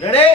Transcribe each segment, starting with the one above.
தானாலே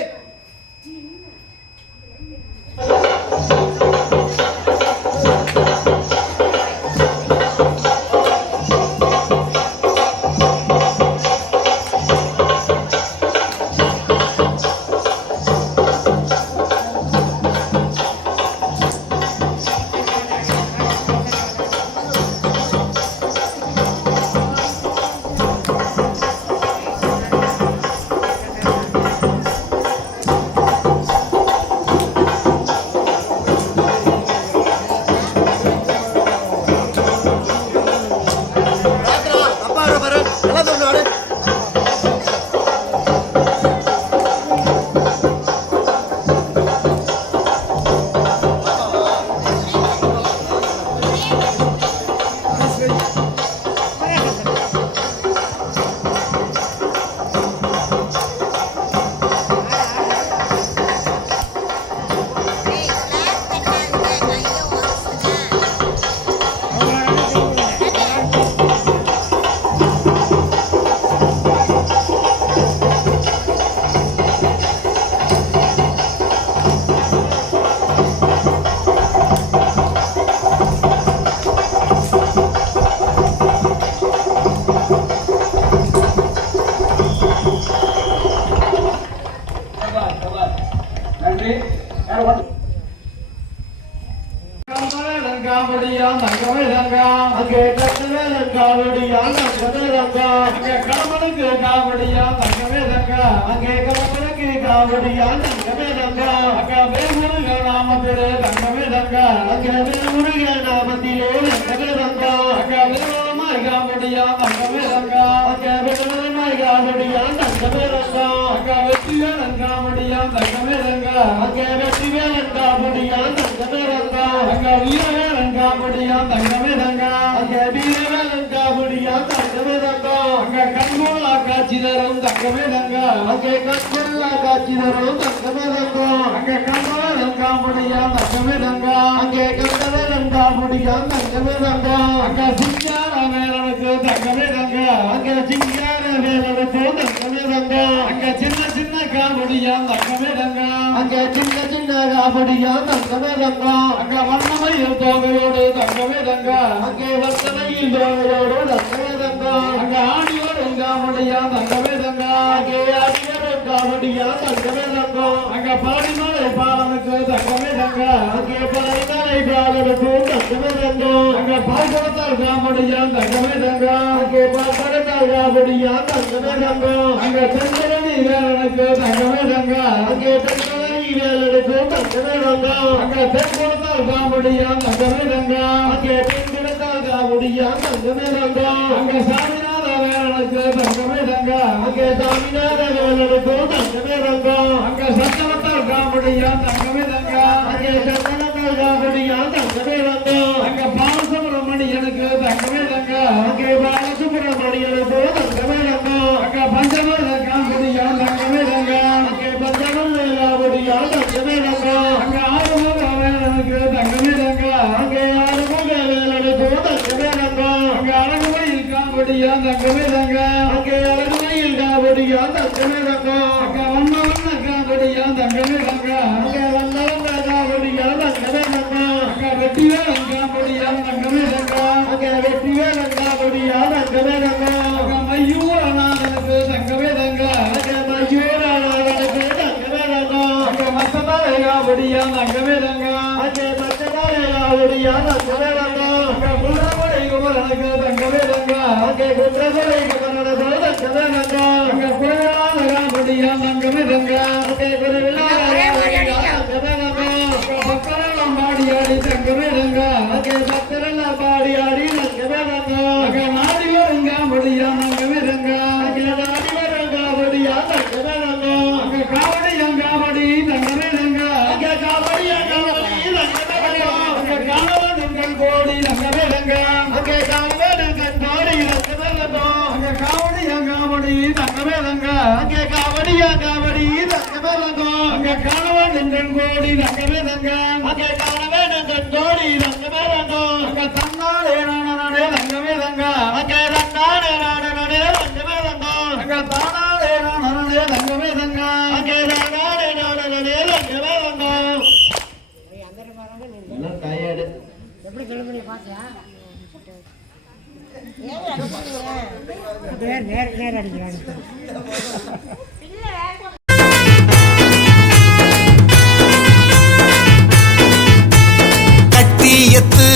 கட்டியத்து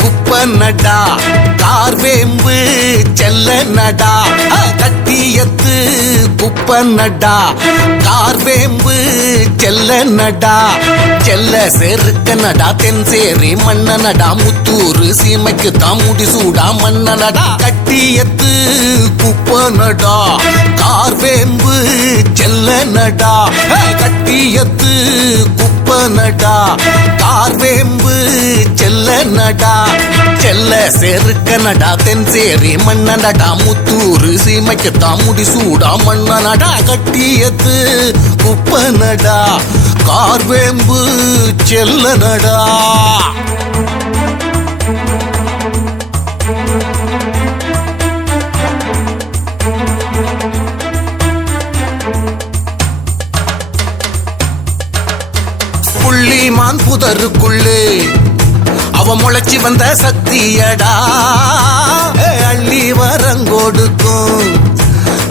குப்பனடா கார்வேம்பு செல்ல நடா கட்டியத்து குப்பனடா கார்வேம்பு செல்ல நடா செல்ல செருக்க நடா தென் சேரி மண்ண நடா முத்தூரு சீமைக்கு தாமுடி சூடா மண்ண நடா கட்டியத்து குப்பனடா கார்வேம்பு செல்ல நடா கட்டியத்து குப்பனடா கார்வேம்பு செல்ல நடா செல்ல செருக்க நடா தென் சேரி மண்ண நடா முத்தூரு சீமைக்கு தாமுடி சூடா மண்ண நடா கட்டியத்து குப்பனடா கார்வேம்பு செல்ல நடா. புள்ளிமான் புதருக்குள்ளே அவ முளைச்சி வந்த சக்தியடா அள்ளி வரங்கொடுக்கும்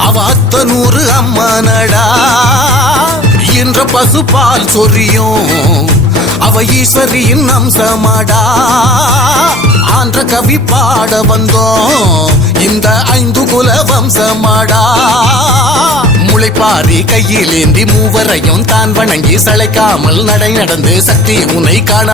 அவ 100 அம்மனடா என்ற பசுபால் சொரியும் அவ ஈஸ்வரியின் அம்சமாடா ஆன்ற கவி பாட வந்தோம் இந்த 5 குல வம்சமாடா முளைப்பாரி கையிலேந்தி மூவரையும் தான் வணங்கி சளைக்காமல் நடை நடந்து சக்தி உன்னை காண